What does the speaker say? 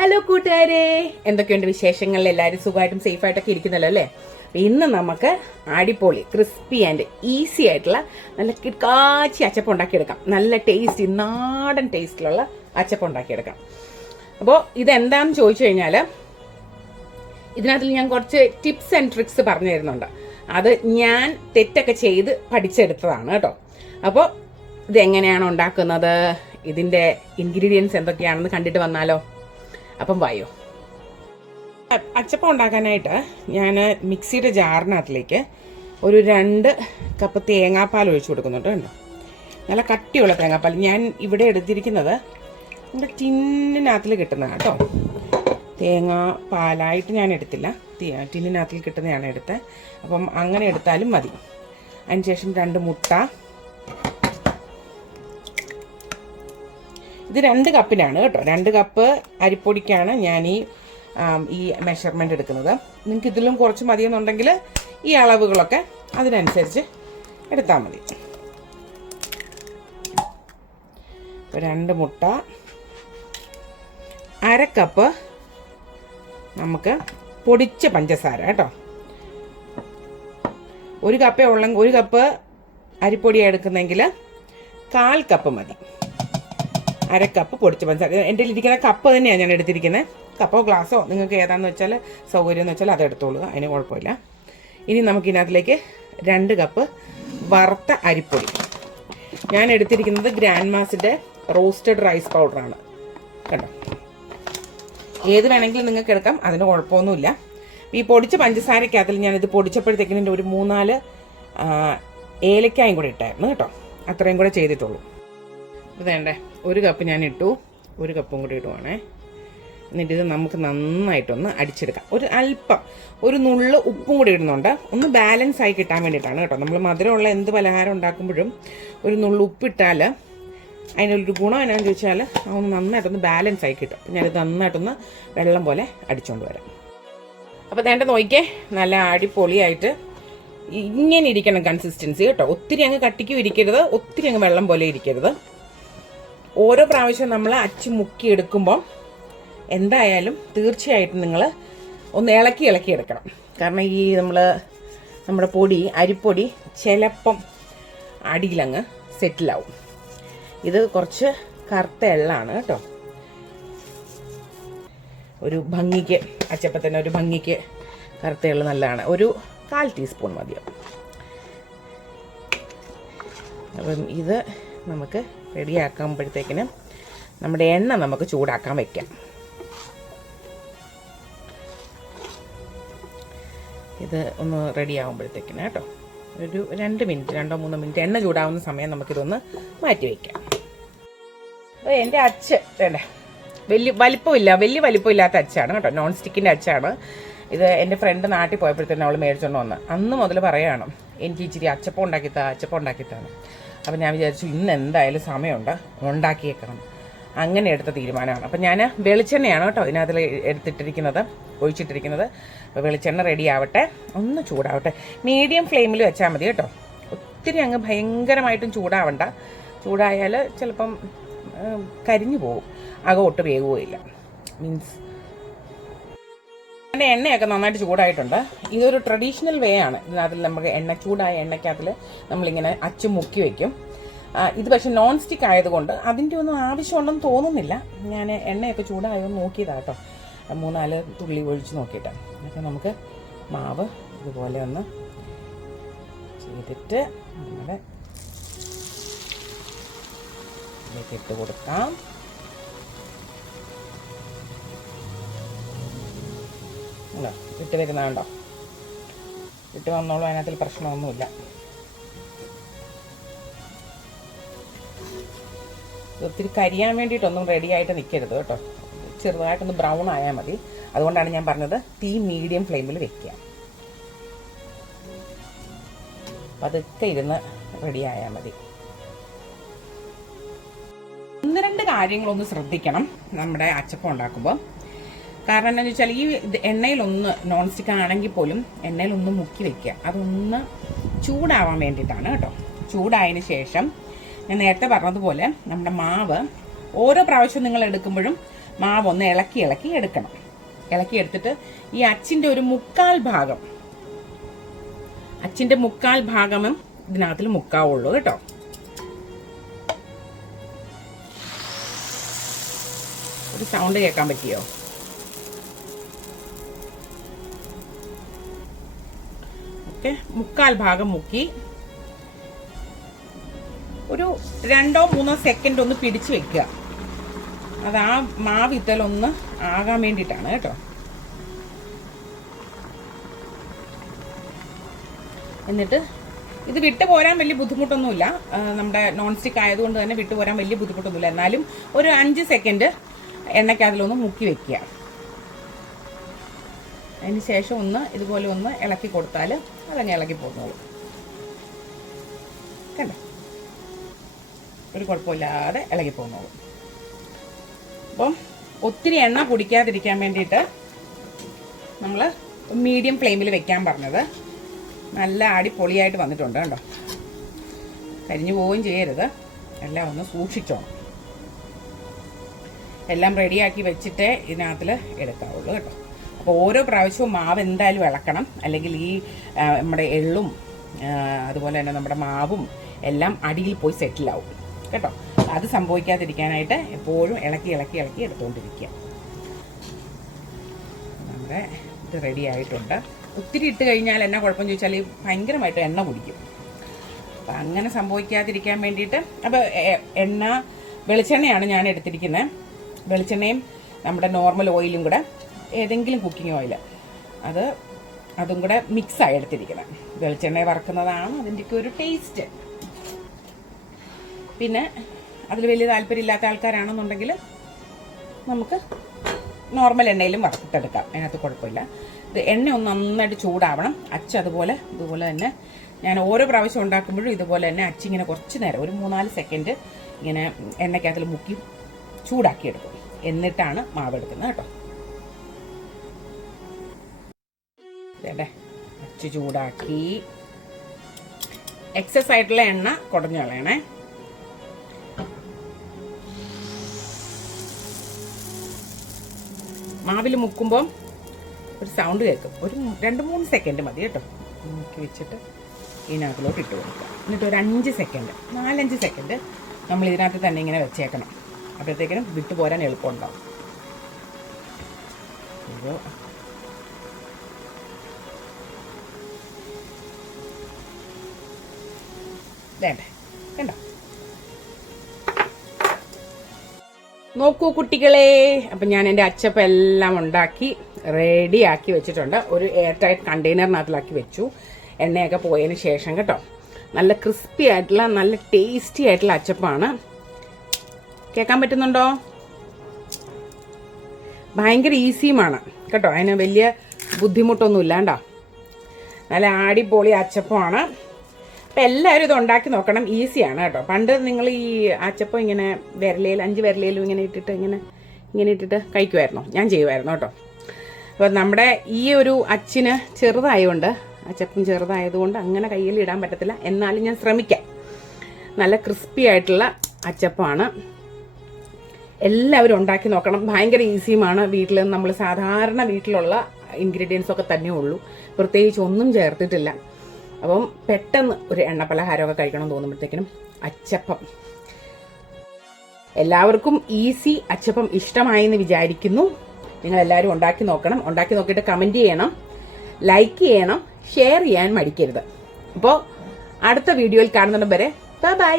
Hello കൂട്ടുകാരെ. എന്തൊക്കെയുണ്ട് വിശേഷങ്ങൾ? എല്ലാവരും സുഖമായിട്ടും സേഫായിട്ടൊക്കെ ഇരിക്കുന്നല്ലോ അല്ലേ? ഇന്ന് നമുക്ക് അടിപൊളി ക്രിസ്പി ആൻഡ് ഈസി ആയിട്ടുള്ള നല്ല കിടക്കാച്ചി അച്ചപ്പം ഉണ്ടാക്കിയെടുക്കാം. നല്ല ടേസ്റ്റി നാടൻ ടേസ്റ്റിലുള്ള അച്ചപ്പം ഉണ്ടാക്കിയെടുക്കാം. അപ്പോൾ ഇതെന്താന്ന് ചോദിച്ചു കഴിഞ്ഞാൽ ഇതിനകത്തിൽ ഞാൻ കുറച്ച് ടിപ്സ് ആൻഡ് ട്രിക്സ് പറഞ്ഞു തരുന്നുണ്ട്. അത് ഞാൻ തെറ്റൊക്കെ ചെയ്ത് പഠിച്ചെടുത്തതാണ് കേട്ടോ. അപ്പോൾ ഇതെങ്ങനെയാണ് ഉണ്ടാക്കുന്നത്? ഇതിന്റെ ഇൻഗ്രീഡിയൻസ് എന്തൊക്കെയാണെന്ന് കണ്ടിട്ട് വന്നാലോ? അപ്പം വായോ. അച്ചപ്പം ഉണ്ടാക്കാനായിട്ട് ഞാൻ മിക്സിയുടെ ജാറിനകത്തിലേക്ക് ഒരു രണ്ട് കപ്പ് തേങ്ങാപ്പാൽ ഒഴിച്ചു കൊടുക്കുന്നുണ്ട് കണ്ടോ നല്ല കട്ടിയുള്ള തേങ്ങാപ്പാൽ. ഞാൻ ഇവിടെ എടുത്തിരിക്കുന്നത് നമ്മുടെ ടിന്നിനകത്തിൽ കിട്ടുന്നതാണ് കേട്ടോ. തേങ്ങ പാലായിട്ട് ഞാൻ എടുത്തില്ല. ടിന്നിനകത്തിൽ കിട്ടുന്നതാണ് എടുത്തത്. അപ്പം അങ്ങനെ എടുത്താലും മതി. അതിന് ശേഷം രണ്ട് മുട്ട ഇത് രണ്ട് കപ്പിനാണ് കേട്ടോ. രണ്ട് കപ്പ് അരിപ്പൊടിക്കാണ് ഞാൻ ഈ ഈ മെഷർമെന്റ് എടുക്കുന്നത്. നിങ്ങൾക്ക് ഇതിലും കുറച്ച് മതിയെന്നുണ്ടെങ്കിൽ ഈ അളവുകളൊക്കെ അതിനനുസരിച്ച് എടുത്താൽ മതി. രണ്ട് മുട്ട അര കപ്പ് നമുക്ക് പൊടിച്ച പഞ്ചസാര കേട്ടോ. ഒരു കപ്പേ ഉള്ള ഒരു കപ്പ് അരിപ്പൊടിയാണ് എടുക്കുന്നെങ്കിൽ കാൽ കപ്പ് മതി. അര കപ്പ് പൊടിച്ച പഞ്ചസാര എന്റെ ഇരിക്കുന്ന കപ്പ് തന്നെയാണ് ഞാൻ എടുത്തിരിക്കുന്നത് കപ്പോ ഗ്ലാസ്സോ നിങ്ങൾക്ക് ഏതാണെന്ന് വെച്ചാൽ സൗകര്യം എന്ന് വെച്ചാൽ അത് എടുത്തോളൂ. അതിന് കുഴപ്പമില്ല. ഇനി നമുക്ക് ഇതിനകത്തിലേക്ക് രണ്ട് കപ്പ് വറുത്ത അരിപ്പൊടി. ഞാൻ എടുത്തിരിക്കുന്നത് ഗ്രാൻഡ് മാസിന്റെ റോസ്റ്റഡ് റൈസ് പൗഡറാണ് കണ്ടോ? ഏത് വേണമെങ്കിലും നിങ്ങൾക്ക് എടുക്കാം അതിന് കുഴപ്പമൊന്നുമില്ല. ഈ പൊടിച്ച പഞ്ചസാരക്കകത്തിൽ ഞാനിത് പൊടിച്ചപ്പോഴത്തേക്കിനും എന്റെ ഒരു മൂന്നാൽ ഏലക്കായും കൂടെ ഇട്ടായിരുന്നു കേട്ടോ. അത്രയും കൂടെ ചെയ്തിട്ടുള്ളൂ. ഇത് വേണ്ടേ? ഒരു കപ്പ് ഞാൻ ഇട്ടു. ഒരു കപ്പും കൂടി ഇടുവാണേ. എന്നിട്ട് ഇത് നമുക്ക് നന്നായിട്ടൊന്ന് അടിച്ചെടുക്കാം. ഒരു അല്പം ഒരു നുള്ള് ഉപ്പും കൂടി ഇടുന്നുണ്ട്. ഒന്ന് ബാലൻസ് ആയി കിട്ടാൻ വേണ്ടിയിട്ടാണ് കേട്ടോ. നമ്മൾ മധുരമുള്ള എന്ത് പലഹാരം ഉണ്ടാക്കുമ്പോഴും ഒരു നുള്ളു ഉപ്പിട്ടാൽ അതിനൊരു ഗുണം എന്നാന്ന് ചോദിച്ചാൽ ഒന്ന് നന്നായിട്ടൊന്ന് ബാലൻസ് ആയി കിട്ടും. അപ്പം ഞാനിത് നന്നായിട്ടൊന്ന് വെള്ളം പോലെ അടിച്ചുകൊണ്ട് വരാം. അപ്പോൾ വേണ്ട നോക്കിക്കേ. നല്ല അടിപൊളിയായിട്ട് ഇങ്ങനെ ഇരിക്കണം കൺസിസ്റ്റൻസി കേട്ടോ. ഒത്തിരി അങ്ങ് കട്ടിക്കും ഇരിക്കരുത്. ഒത്തിരി അങ്ങ് വെള്ളം പോലെ ഇരിക്കരുത്. ഓരോ പ്രാവശ്യം നമ്മൾ അച്ചു മുക്കി എടുക്കുമ്പോൾ എന്തായാലും തീർച്ചയായിട്ടും നിങ്ങൾ ഒന്ന് ഇളക്കി ഇളക്കി എടുക്കണം. കാരണം ഈ നമ്മൾ നമ്മുടെ പൊടി അരിപ്പൊടി ചിലപ്പം അടിയിലങ്ങ് സെറ്റിലാവും. ഇത് കുറച്ച് കറുത്ത എള്ളാണ് കേട്ടോ. ഒരു ഭംഗിക്ക് അച്ചപ്പത്തിന് ഒരു ഭംഗിക്ക് കറുത്ത എള്ള് നല്ലതാണ്. ഒരു കാൽ ടീസ്പൂൺ മതിയാവും. അപ്പം ഇത് നമുക്ക് റെഡിയാക്കുമ്പോഴത്തേക്കിന് നമ്മുടെ എണ്ണ നമുക്ക് ചൂടാക്കാൻ വയ്ക്കാം ഇത് ഒന്ന് റെഡി ആകുമ്പോഴത്തേക്കിന് കേട്ടോ. ഒരു രണ്ട് മിനിറ്റ് രണ്ടോ മൂന്നോ മിനിറ്റ് എണ്ണ ചൂടാവുന്ന സമയം നമുക്കിതൊന്ന് മാറ്റി വയ്ക്കാം അപ്പോൾ എന്റെ അച്ച് വേണ്ടേ? വലിയ വലിപ്പമില്ല വലിയ വലിപ്പമില്ലാത്ത അച്ചാണ് കേട്ടോ. നോൺ സ്റ്റിക്കിന്റെ അച്ചാണ്. ഇത് എന്റെ ഫ്രണ്ട് നാട്ടിൽ പോയപ്പോഴത്തേനും അവൾ മേടിച്ചോണ്ട് വന്ന്. അന്ന് മുതൽ പറയുകയാണ് എനിക്ക് ഇച്ചിരി അച്ചപ്പം ഉണ്ടാക്കിത്താ അച്ചപ്പം ഉണ്ടാക്കിത്താണ് അപ്പം ഞാൻ വിചാരിച്ചു ഇന്ന് എന്തായാലും സമയമുണ്ട് ഉണ്ടാക്കിയേക്കണം. അങ്ങനെ എടുത്ത തീരുമാനമാണ്. അപ്പം ഞാൻ വെളിച്ചെണ്ണയാണ് കേട്ടോ ഇതിനകത്തിൽ എടുത്തിട്ടിരിക്കുന്നത് ഒഴിച്ചിട്ടിരിക്കുന്നത്. അപ്പോൾ വെളിച്ചെണ്ണ റെഡി ആവട്ടെ ഒന്ന് ചൂടാവട്ടെ. മീഡിയം ഫ്ലെയിമിൽ വെച്ചാൽ മതി കേട്ടോ. ഒത്തിരി അങ്ങ് ഭയങ്കരമായിട്ടും ചൂടാവണ്ട. ചൂടായാൽ ചിലപ്പം കരിഞ്ഞു പോകും. അകോട്ട് വേകുകയില്ല മീൻസ് എന്റെ എണ്ണയൊക്കെ നന്നായിട്ട് ചൂടായിട്ടുണ്ട്. ഇതൊരു ട്രഡീഷണൽ വേ ആണ്. ഇതിനകത്തിൽ നമുക്ക് എണ്ണ ചൂടായ എണ്ണയ്ക്കകത്തിൽ നമ്മളിങ്ങനെ അച്ചു മുക്കി വെക്കും. ഇത് പക്ഷെ നോൺ സ്റ്റിക്ക് ആയതുകൊണ്ട് അതിന്റെ ഒന്നും ആവശ്യമുണ്ടെന്ന് തോന്നുന്നില്ല. ഞാൻ എണ്ണയൊക്കെ ചൂടായോ നോക്കിയതാണ് കേട്ടോ മൂന്നാൽ തുള്ളി ഒഴിച്ച് നോക്കിയിട്ട്. അപ്പോൾ നമുക്ക് മാവ് ഇതുപോലെ ഒന്ന് ചെയ്തിട്ട് നമ്മുടെ ഇട്ട് കൊടുക്കാം. ഉണ്ടോ ഇട്ട് വരുന്നതുണ്ടോ ഇട്ട് വന്നോളൂ അതിനകത്തിൽ പ്രശ്നമൊന്നുമില്ല. ഒത്തിരി കരിയാൻ വേണ്ടിയിട്ടൊന്നും റെഡി ആയിട്ട് നിൽക്കരുത് കേട്ടോ. ചെറുതായിട്ടൊന്ന് ബ്രൗൺ ആയാൽ മതി. അതുകൊണ്ടാണ് ഞാൻ പറഞ്ഞത് തീ മീഡിയം ഫ്ലെയിമിൽ വെക്കുക. പതുക്കെ ഇരുന്ന് റെഡി ആയാൽ മതി. ഒന്ന് രണ്ട് കാര്യങ്ങളൊന്ന് ശ്രദ്ധിക്കണം നമ്മുടെ അച്ചപ്പം ഉണ്ടാക്കുമ്പോൾ കാരണം എന്താണെന്ന് വെച്ചാൽ ഈ എണ്ണയിലൊന്ന് നോൺ സ്റ്റിക്ക് ആണെങ്കിൽ പോലും എണ്ണയിലൊന്ന് മുക്കി വെക്കുക. അതൊന്ന് ചൂടാവാൻ വേണ്ടിയിട്ടാണ് കേട്ടോ. ചൂടായതിനു ശേഷം ഞാൻ നേരത്തെ പറഞ്ഞതുപോലെ നമ്മുടെ മാവ് ഓരോ പ്രാവശ്യം നിങ്ങൾ എടുക്കുമ്പോഴും മാവ് ഒന്ന് ഇളക്കി ഇളക്കി എടുക്കണം. ഇളക്കി എടുത്തിട്ട് ഈ അച്ചിന്റെ ഒരു മുക്കാൽ ഭാഗം അച്ചിന്റെ മുക്കാൽ ഭാഗം ഇതിനകത്തിൽ മുക്കാവുള്ളൂ കേട്ടോ. ഒരു സൗണ്ട് കേൾക്കാൻ പറ്റിയോ? ഓക്കെ മുക്കാൽ ഭാഗം മുക്കി. ഒരു രണ്ടോ മൂന്നോ സെക്കൻഡ് ഒന്ന് പിടിച്ചു വെക്കുക. അത് ആ മാവിത്തലൊന്ന് ആകാൻ വേണ്ടിയിട്ടാണ് കേട്ടോ. എന്നിട്ട് ഇത് വിട്ടു പോരാൻ വലിയ ബുദ്ധിമുട്ടൊന്നുമില്ല. നമ്മുടെ നോൺ സ്റ്റിക്ക് ആയതുകൊണ്ട് തന്നെ വിട്ടു പോരാൻ വലിയ ബുദ്ധിമുട്ടൊന്നുമില്ല. എന്നാലും ഒരു അഞ്ച് സെക്കൻഡ് എണ്ണയ്ക്ക് അതിലൊന്ന് മുക്കി വെക്കുക. അതിന് ശേഷം ഒന്ന് ഇതുപോലെ ഒന്ന് ഇളക്കി കൊടുത്താൽ അതങ്ങ് ഇളക്കി പോകുന്നുള്ളൂ. കണ്ടോ? ഒരു കുഴപ്പമില്ലാതെ ഇളകി പോകുന്നുള്ളൂ. അപ്പം ഒത്തിരി എണ്ണ കുടിക്കാതിരിക്കാൻ വേണ്ടിയിട്ട് നമ്മൾ മീഡിയം ഫ്ലെയിമിൽ വെക്കാൻ പറഞ്ഞത്. നല്ല അടിപൊളിയായിട്ട് വന്നിട്ടുണ്ട് കണ്ടോ? കരിഞ്ഞു പോവുകയും ചെയ്യരുത്. എല്ലാം ഒന്ന് സൂക്ഷിച്ചോണം. എല്ലാം റെഡിയാക്കി വെച്ചിട്ടേ ഇതിനകത്തിൽ എടുക്കാവുള്ളൂ കേട്ടോ. അപ്പോൾ ഓരോ പ്രാവശ്യവും മാവ് എന്തായാലും ഇളക്കണം. അല്ലെങ്കിൽ ഈ നമ്മുടെ എള്ളും അതുപോലെ തന്നെ നമ്മുടെ മാവും എല്ലാം അടിയിൽ പോയി സെറ്റിലാവും. കേട്ടോ? അത് സംഭവിക്കാതിരിക്കാനായിട്ട് എപ്പോഴും ഇളക്കി ഇളക്കി ഇളക്കി എടുത്തുകൊണ്ടിരിക്കുക നമ്മുടെ ഇത് റെഡി ആയിട്ടുണ്ട്. ഒത്തിരി ഇട്ട് കഴിഞ്ഞാൽ എന്നാ കുഴപ്പം ചോദിച്ചാൽ ഈ ഭയങ്കരമായിട്ട് എണ്ണ കുടിക്കും. അപ്പം അങ്ങനെ സംഭവിക്കാതിരിക്കാൻ വേണ്ടിയിട്ട് അപ്പോൾ എണ്ണ വെളിച്ചെണ്ണയാണ് ഞാൻ എടുത്തിരിക്കുന്നത്. വെളിച്ചെണ്ണയും നമ്മുടെ നോർമൽ ഓയിലും കൂടെ ഏതെങ്കിലും കുക്കിംഗ് ഓയിൽ അത് അതും കൂടെ മിക്സായി എടുത്തിരിക്കണം വെളിച്ചെണ്ണ വറക്കുന്നതാണ് അതിന്റെയൊക്കെ ഒരു ടേസ്റ്റ്. പിന്നെ അതിൽ വലിയ താല്പര്യമില്ലാത്ത ആൾക്കാരാണെന്നുണ്ടെങ്കിൽ നമുക്ക് നോർമൽ എണ്ണയിലും വറുത്തെടുക്കാം അതിനകത്ത് കുഴപ്പമില്ല. ഇത് എണ്ണ ഒന്ന് നന്നായിട്ട് ചൂടാവണം. അച്ച് അതുപോലെ ഇതുപോലെ തന്നെ ഞാൻ ഓരോ പ്രാവശ്യം ഉണ്ടാക്കുമ്പോഴും ഇതുപോലെ തന്നെ അച്ചിങ്ങനെ കുറച്ച് നേരം ഒരു മൂന്നാൽ സെക്കൻഡ് ഇങ്ങനെ എണ്ണയ്ക്കകത്തിൽ മുക്കി ചൂടാക്കിയെടുക്കും. എന്നിട്ടാണ് മാവ് എടുക്കുന്നത് കേട്ടോ. വേണ്ടേ അച്ച് ചൂടാക്കി. എക്സസ് ആയിട്ടുള്ള എണ്ണ കുടഞ്ഞു കളയണേ മാവിൽ മുക്കുമ്പം ഒരു സൗണ്ട് കേൾക്കും. ഒരു രണ്ട് മൂന്ന് സെക്കൻഡ് മതി കേട്ടോ. മുക്കി വെച്ചിട്ട് ഇതിനകത്തിലോട്ട് ഇട്ട് കൊടുക്കുക. എന്നിട്ട് ഒരു അഞ്ച് സെക്കൻഡ് നാലഞ്ച് സെക്കൻഡ് നമ്മൾ ഇതിനകത്ത് തന്നെ ഇങ്ങനെ വെച്ചേക്കണം. അപ്പോഴത്തേക്കിനും വിട്ടു പോരാൻ എളുപ്പമുണ്ടാവും. വേണ്ടേ കണ്ടോ? നോക്കൂ കുട്ടികളെ. അപ്പം ഞാൻ എന്റെ അച്ചപ്പം എല്ലാം ഉണ്ടാക്കി റെഡി ആക്കി വെച്ചിട്ടുണ്ട്. ഒരു എയർ ടൈറ്റ് കണ്ടെയ്നറിനകത്തിലാക്കി വെച്ചു. എണ്ണയൊക്കെ പോയതിന് ശേഷം കേട്ടോ. നല്ല ക്രിസ്പി ആയിട്ടുള്ള നല്ല ടേസ്റ്റി ആയിട്ടുള്ള അച്ചപ്പാണ്. കേൾക്കാൻ പറ്റുന്നുണ്ടോ? ഭയങ്കര ഈസിയുമാണ് കേട്ടോ അതിന് വലിയ ബുദ്ധിമുട്ടൊന്നും ഇല്ലാണ്ടോ നല്ല ആടിപൊളി അച്ചപ്പമാണ് അപ്പം എല്ലാവരും ഇത് ഉണ്ടാക്കി നോക്കണം. ഈസിയാണ് കേട്ടോ. പണ്ട് നിങ്ങൾ ഈ അച്ചപ്പം ഇങ്ങനെ വിരലയിൽ അഞ്ച് വിരലയിലും ഇങ്ങനെ ഇട്ടിട്ട് ഇങ്ങനെ ഇങ്ങനെ ഇട്ടിട്ട് കഴിക്കുമായിരുന്നു ഞാൻ ചെയ്യുമായിരുന്നു കേട്ടോ. അപ്പോൾ നമ്മുടെ ഈ ഒരു അച്ചിന് ചെറുതായതുകൊണ്ട് അച്ചപ്പം ചെറുതായതുകൊണ്ട് അങ്ങനെ കയ്യിൽ ഇടാൻ പറ്റത്തില്ല. എന്നാലും ഞാൻ ശ്രമിക്കാം. നല്ല ക്രിസ്പി ആയിട്ടുള്ള അച്ചപ്പമാണ്. എല്ലാവരും ഉണ്ടാക്കി നോക്കണം. ഭയങ്കര ഈസിയുമാണ്. വീട്ടിൽ നമ്മൾ സാധാരണ വീട്ടിലുള്ള ഇൻഗ്രീഡിയൻസ് ഒക്കെ തന്നെ ഉള്ളൂ. പ്രത്യേകിച്ച് ഒന്നും ചേർത്തിട്ടില്ല. അപ്പം പെട്ടെന്ന് ഒരു എണ്ണ പലഹാരമൊക്കെ കഴിക്കണം തോന്നുമ്പോഴത്തേക്കിനും അച്ചപ്പം. എല്ലാവർക്കും ഈസി അച്ചപ്പം ഇഷ്ടമായി എന്ന് വിചാരിക്കുന്നു. നിങ്ങൾ എല്ലാവരും ഉണ്ടാക്കി നോക്കണം. ഉണ്ടാക്കി നോക്കിയിട്ട് കമന്റ് ചെയ്യണം. ലൈക്ക് ചെയ്യണം. ഷെയർ ചെയ്യാൻ മടിക്കരുത്. അപ്പോൾ അടുത്ത വീഡിയോയിൽ കാണുന്നിടം വരെ ബൈ